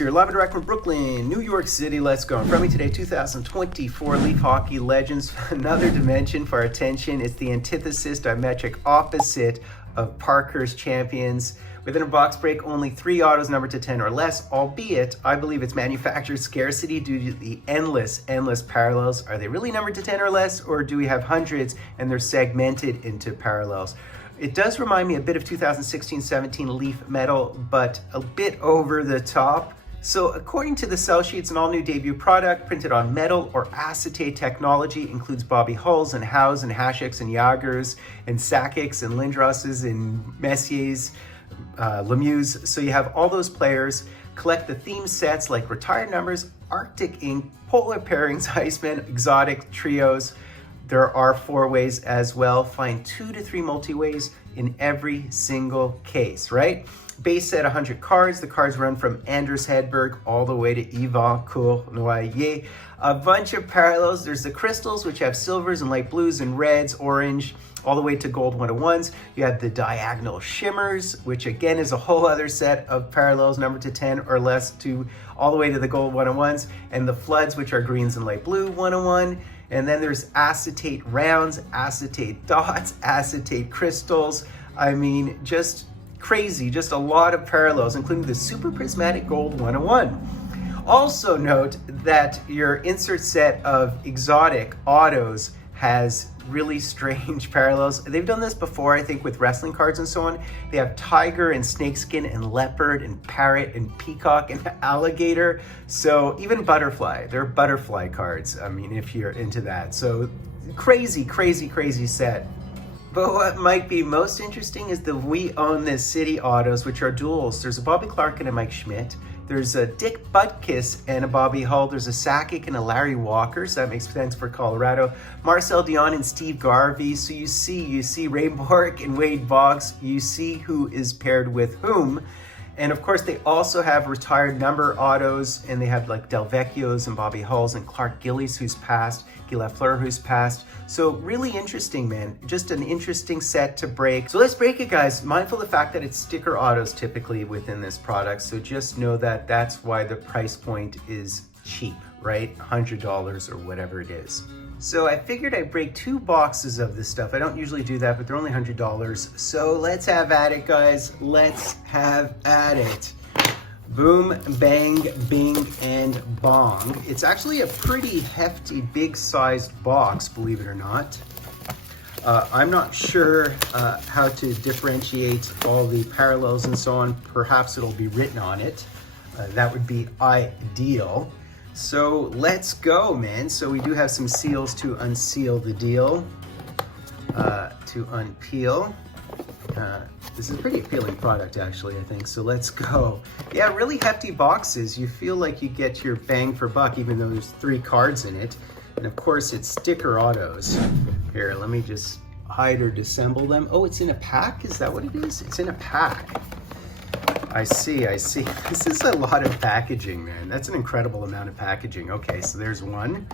here, live and direct from Brooklyn, New York City. Let's go. In front of me today, 2024 Leaf Hockey Legends. Another dimension for our attention. It's the antithesis, diametric opposite of Parker's Champions. Within a box break, only 3 autos numbered to 10 or less, albeit I believe it's manufacturer scarcity due to the endless parallels. Are they really numbered to 10 or less, or do we have hundreds and they're segmented into parallels? It does remind me a bit of 2016-17 Leaf Metal, but a bit over the top. So according to the sell sheets, an all-new debut product printed on metal or acetate technology includes Bobby Hulls and Howes and Hasheks and Jagers and Sakic's and Lindros's and Messier's, Lemieux's. So you have all those players. Collect the theme sets like Retired Numbers, Arctic Ink, Polar Pairings, Iceman, Exotic Trios. There are 4-ways as well. Find 2 to 3 multi-ways in every single case, right? Base set 100 cards. The cards run from Anders Hedberg all the way to Yvan Cournoyer. A bunch of parallels. There's the crystals, which have silvers and light blues and reds, orange, all the way to gold 101s. You have the diagonal shimmers, which again is a whole other set of parallels numbered to 10 or less to all the way to the gold 101s. And the floods, which are greens and light blue 101. And then there's acetate rounds, acetate dots, acetate crystals. I mean, just crazy, just a lot of parallels, including the super prismatic gold 101. Also note that your insert set of exotic autos has really strange parallels. They've done this before, I think, with wrestling cards and so on. They have tiger and snakeskin and leopard and parrot and peacock and alligator. So even butterfly, they're butterfly cards. I mean, if you're into that. So crazy, crazy, crazy set. But what might be most interesting is the We Own This City autos, which are duels. There's a Bobby Clark and a Mike Schmidt. There's a Dick Butkus and a Bobby Hull. There's a Sakic and a Larry Walker, so that makes sense for Colorado. Marcel Dion and Steve Garvey. So you see Ray Bork and Wade Boggs. You see who is paired with whom. And of course, they also have retired number autos, and they have like Delvecchios and Bobby Hulls and Clark Gillies, who's passed, Guy Lafleur, who's passed. So really interesting, man. Just an interesting set to break. So let's break it, guys. Mindful of the fact that it's sticker autos typically within this product. So just know that that's why the price point is cheap, right? $100 or whatever it is. So I figured I'd break 2 boxes of this stuff. I don't usually do that, but they're only $100. So let's have at it, guys. Let's have at it. Boom, bang, bing, and bong. It's actually a pretty hefty, big-sized box, believe it or not. I'm not sure how to differentiate all the parallels and so on. Perhaps it'll be written on it. That would be ideal. So let's go, man. So we do have some seals to unseal the deal, to unpeel. This is a pretty appealing product, actually, I think. So let's go. Yeah, really hefty boxes. You feel like you get your bang for buck, even though there's 3 cards in it. And of course, it's sticker autos. Here, let me just hide or disassemble them. Oh, it's in a pack? Is that what it is? It's in a pack. I see. This is a lot of packaging, man. That's an incredible amount of packaging. Okay, so there's one.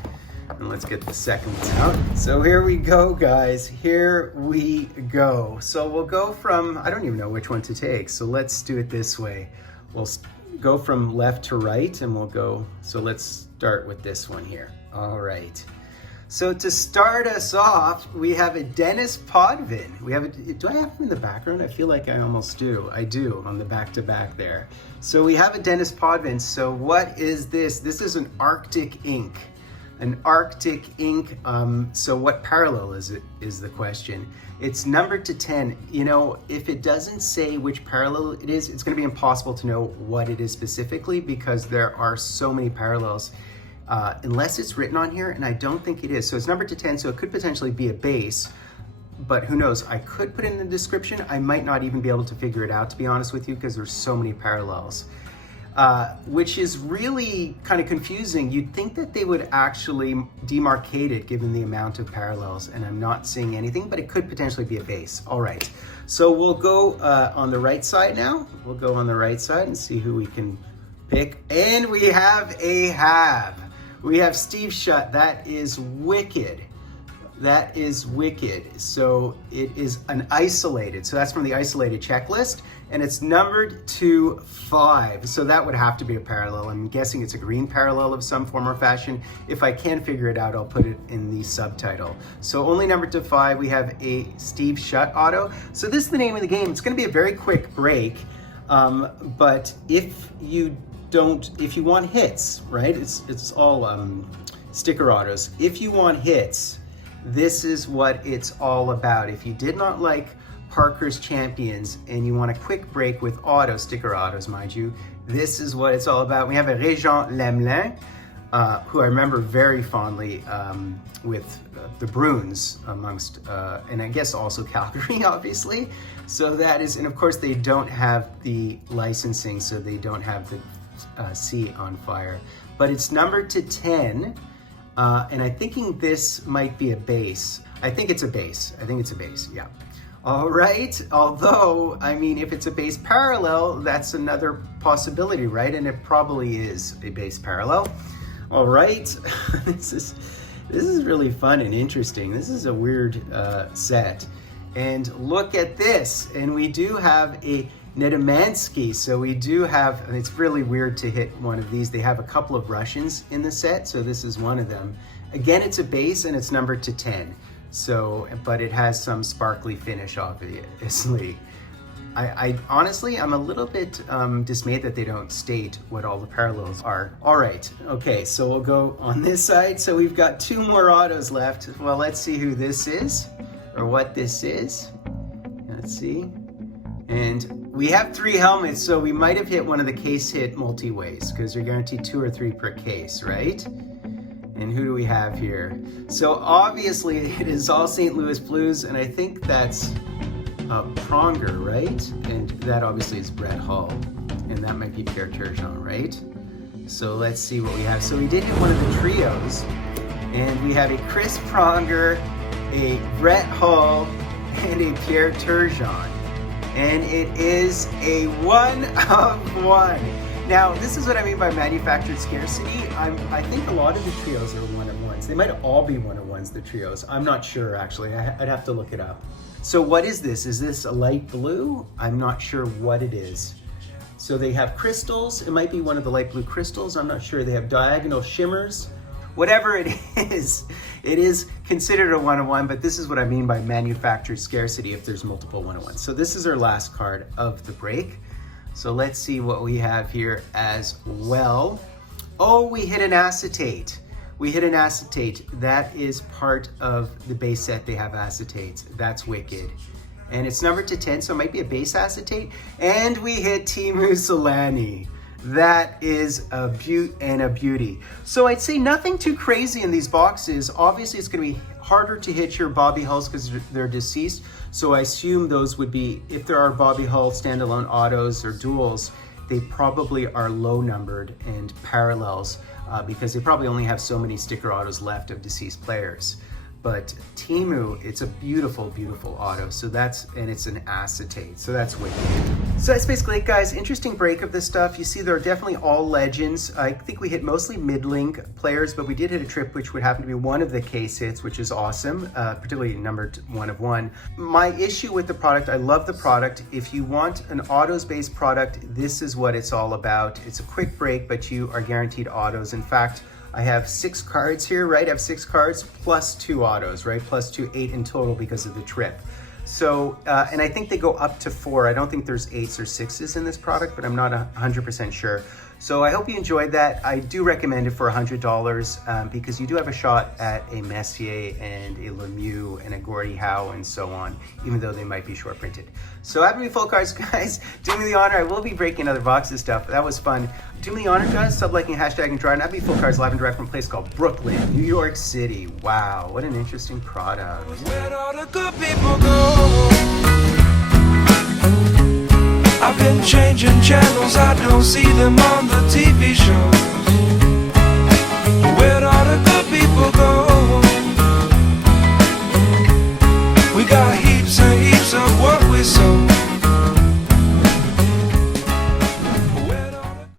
And let's get the second one out. So here we go, guys. Here we go. So we'll go from, I don't even know which one to take. So let's do it this way. We'll go from left to right and we'll go. So let's start with this one here. All right. So to start us off, we have a Dennis Potvin. Do I have him in the background? I feel like I almost do. I do on the back-to-back there. So we have a Dennis Potvin. So what is this? This is an Arctic Ink. An Arctic Ink. So what parallel is it, is the question. It's numbered to 10. You know, if it doesn't say which parallel it is, it's gonna be impossible to know what it is specifically because there are so many parallels. Unless it's written on here, and I don't think it is. So it's numbered to 10, so it could potentially be a base, but who knows? I could put it in the description. I might not even be able to figure it out, to be honest with you, because there's so many parallels, which is really kind of confusing. You'd think that they would actually demarcate it given the amount of parallels, and I'm not seeing anything, but it could potentially be a base. All right, so we'll go on the right side now. We'll go on the right side and see who we can pick, and we have a Have. We have Steve Shutt. That is wicked. That is wicked. So it is an isolated. So that's from the isolated checklist, and it's numbered to 5. So that would have to be a parallel. I'm guessing it's a green parallel of some form or fashion. If I can figure it out, I'll put it in the subtitle. So only numbered to 5, we have a Steve Shutt auto. So this is the name of the game. It's going to be a very quick break, but if you want hits, right? It's all sticker autos. If you want hits, this is what it's all about. If you did not like Parker's Champions and you want a quick break with sticker autos, mind you, this is what it's all about. We have a Régent Lemelin, who I remember very fondly with the Bruins amongst, and I guess also Calgary, obviously. So that is, and of course they don't have the licensing, so they don't have the C on fire. But it's numbered to 10. And I'm thinking this might be a base. I think it's a base, yeah. All right, although, I mean, if it's a base parallel, that's another possibility, right? And it probably is a base parallel. All right, this is really fun and interesting. This is a weird set. And look at this, and we do have a Nedomansky, so we do have, and it's really weird to hit one of these. They have a couple of Russians in the set, so this is one of them. Again, it's a base and it's numbered to 10. So, but it has some sparkly finish, obviously. I honestly, I'm a little bit dismayed that they don't state what all the parallels are. All right, okay, so we'll go on this side. So we've got 2 more autos left. Well, let's see who this is, or what this is. Let's see. And we have 3 helmets, so we might have hit one of the case hit multi-ways, because you're guaranteed 2 or 3 per case, right? And who do we have here? So obviously it is all St. Louis Blues, and I think that's Pronger, right? And that obviously is Brett Hull, and that might be Pierre Turgeon, right? So let's see what we have. So we did hit one of the trios, and we have a Chris Pronger, a Brett Hull, and a Pierre Turgeon. And it is a 1 of 1. Now, this is what I mean by manufactured scarcity. I think a lot of the trios are 1 of 1s. They might all be 1 of 1s, the trios. I'm not sure, actually. I'd have to look it up. So what is this? Is this a light blue? I'm not sure what it is. So they have crystals. It might be one of the light blue crystals. I'm not sure. They have diagonal shimmers. Whatever it is considered a 1 of 1, but this is what I mean by manufactured scarcity if there's multiple 1 of 1s. So this is our last card of the break. So let's see what we have here as well. Oh, we hit an acetate. We hit an acetate. That is part of the base set. They have acetates. That's wicked. And it's numbered to 10, so it might be a base acetate. And we hit Teemu Selanne. That is a beauty. So I'd say nothing too crazy in these boxes. Obviously, it's going to be harder to hit your Bobby Hulls because they're deceased. So I assume those would be, if there are Bobby Hull standalone autos or duals, they probably are low numbered and parallels because they probably only have so many sticker autos left of deceased players. But Teemu, it's a beautiful, beautiful auto. So and it's an acetate. So that's wicked. So that's basically it, guys. Interesting break of this stuff. You see, there are definitely all legends. I think we hit mostly mid-link players, but we did hit a trip, which would happen to be one of the case hits, which is awesome, particularly numbered 1 of 1. My issue with the product, I love the product. If you want an autos-based product, this is what it's all about. It's a quick break, but you are guaranteed autos. In fact, I have 6 cards here, right? I have 6 cards plus 2 autos, right? Plus 2, 8 in total because of the trip. So, and I think they go up to 4. I don't think there's 8s or 6s in this product, but I'm not 100% sure. So I hope you enjoyed that. I do recommend it for $100 because you do have a shot at a Messier and a Lemieux and a Gordie Howe and so on, even though they might be short printed. So after me full cards, guys, do me the honor. I will be breaking other boxes stuff. That was fun. Do me the honor, guys. Sub liking, hashtag and drawing. I'll be full cards live and direct from a place called Brooklyn, New York City. Wow, what an interesting product. Where'd all the good people go? I've been changing channels, I don't see them on the TV show.